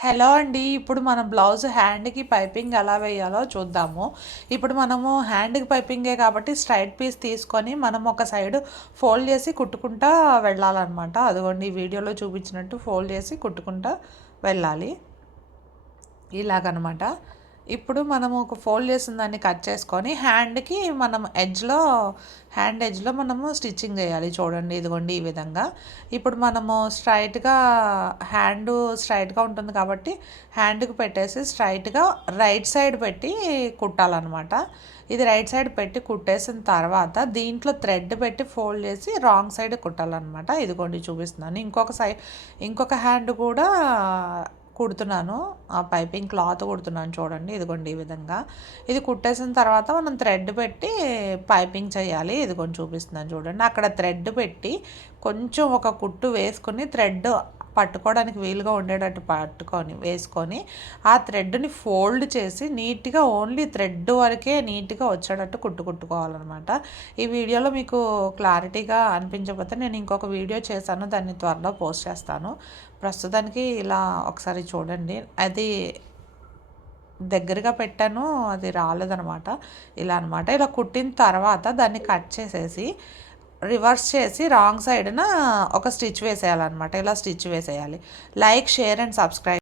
Hello అండి. ఇప్పుడు మనం బ్లౌజ్ హ్యాండ్‌కి పైపింగ్ ఎలా వేయాలో చూద్దాము. ఇప్పుడు మనము హ్యాండ్‌కి పైపింగే కాబట్టి స్ట్రైట్ పీస్ తీసుకొని మనం ఒక సైడ్ ఫోల్డ్ చేసి కుట్టుకుంటా వెళ్ళాలన్నమాట. అదిగోండి ఈ వీడియోలో చూపించినట్టు ఫోల్డ్ చేసి కుట్టుకుంటా వెళ్ళాలి. ఇలాగనమాట. ఇప్పుడు మనము ఒక ఫోల్డ్ చేసిన దాన్ని కట్ చేసుకొని హ్యాండ్‌కి మనం హ్యాండ్ ఎడ్జ్‌లో మనము స్టిచ్చింగ్ చేయాలి. చూడండి ఇదిగోండి ఈ విధంగా. ఇప్పుడు మనము స్ట్రైట్‌గా ఉంటుంది కాబట్టి హ్యాండ్‌కి పెట్టేసి స్ట్రైట్‌గా రైట్ సైడ్ పెట్టి కుట్టాలన్నమాట. ఇది రైట్ సైడ్ పెట్టి కుట్టేసిన తర్వాత దీంట్లో థ్రెడ్ పెట్టి ఫోల్డ్ చేసి రాంగ్ సైడ్ కుట్టాలన్నమాట. ఇదిగోండి చూపిస్తున్నాను. ఇంకొక హ్యాండ్ కూడా కుడుతున్నాను. ఆ పైపింగ్ క్లాత్ కుడుతున్నాను చూడండి. ఇదిగోండి ఈ విధంగా. ఇది కుట్టేసిన తర్వాత మనం థ్రెడ్ పెట్టి పైపింగ్ చేయాలి. ఇదిగోండి చూపిస్తున్నాను చూడండి. అక్కడ థ్రెడ్ పెట్టి కొంచెం ఒక కుట్టు వేసుకొని థ్రెడ్ పట్టుకోవడానికి వీలుగా ఉండేటట్టు వేసుకొని ఆ థ్రెడ్ని ఫోల్డ్ చేసి నీట్గా ఓన్లీ థ్రెడ్ వరకే నీట్గా వచ్చేటట్టు కుట్టుకోవాలన్నమాట. ఈ వీడియోలో మీకు క్లారిటీగా అనిపించకపోతే నేను ఇంకొక వీడియో చేశాను, దాన్ని త్వరలో పోస్ట్ చేస్తాను. ప్రస్తుతానికి ఇలా ఒకసారి చూడండి. అది దగ్గరగా పెట్టాను, అది రాలేదనమాట. ఇలా కుట్టిన తర్వాత దాన్ని కట్ చేసేసి రివర్స్ చేసి రాంగ్ సైడ్న ఒక స్టిచ్ వేసేయాలన్నమాట. ఇలా స్టిచ్ వేసేయాలి. Like, share and subscribe.